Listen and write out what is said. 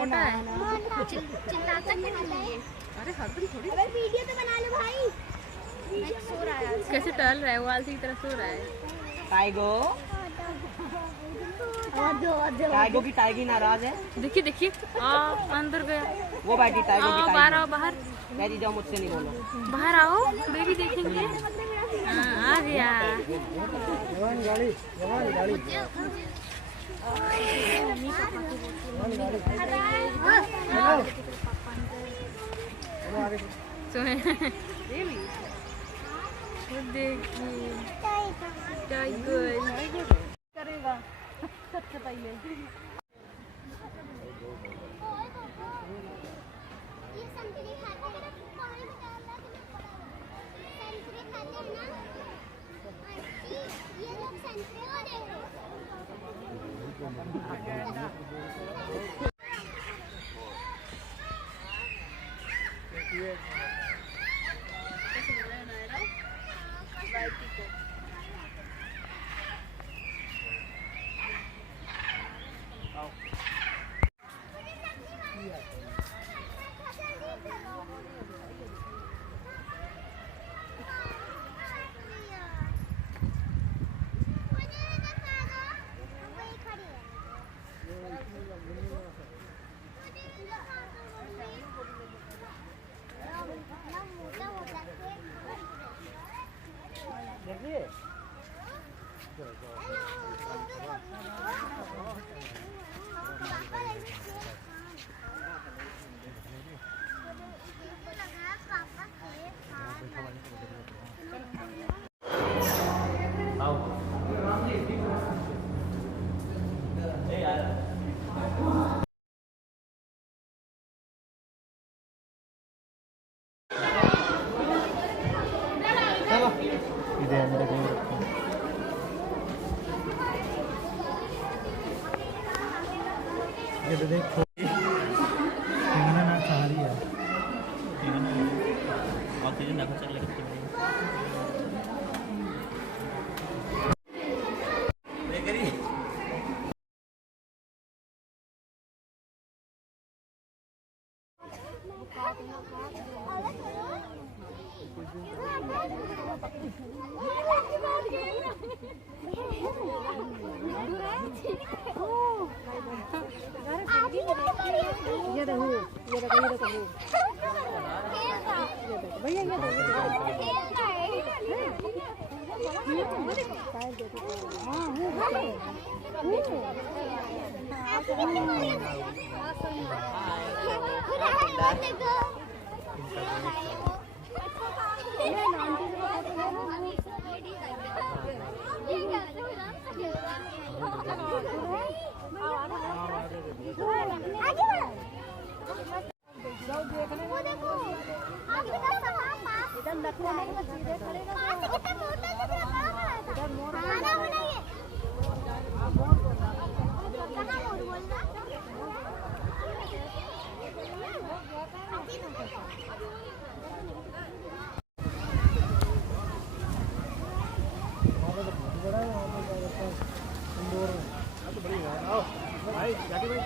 मोटा है, चिल्लाता क्यों नहीं है? अरे हर दिन थोड़ी। अरे वीडियो तो बना लो भाई। सो रहा है, कैसे टहल रहा है, वो आलसी की तरह सो रहा है। टाइगो टाइगो की टाइगी नाराज है। देखिए देखिए, अंदर गया वो बैठी टाइगो की बाहर आओ, बाहर कह जाओ, मुझसे नहीं बोलो। बाहर आओ, बेबी देखेंगे। आ गया। गाड़ी करेगा सबसे पहले। ये देखो ना सारी है ऑक्सीजन ना चल लगे ये देखो भैया, ये भाई जाके भाई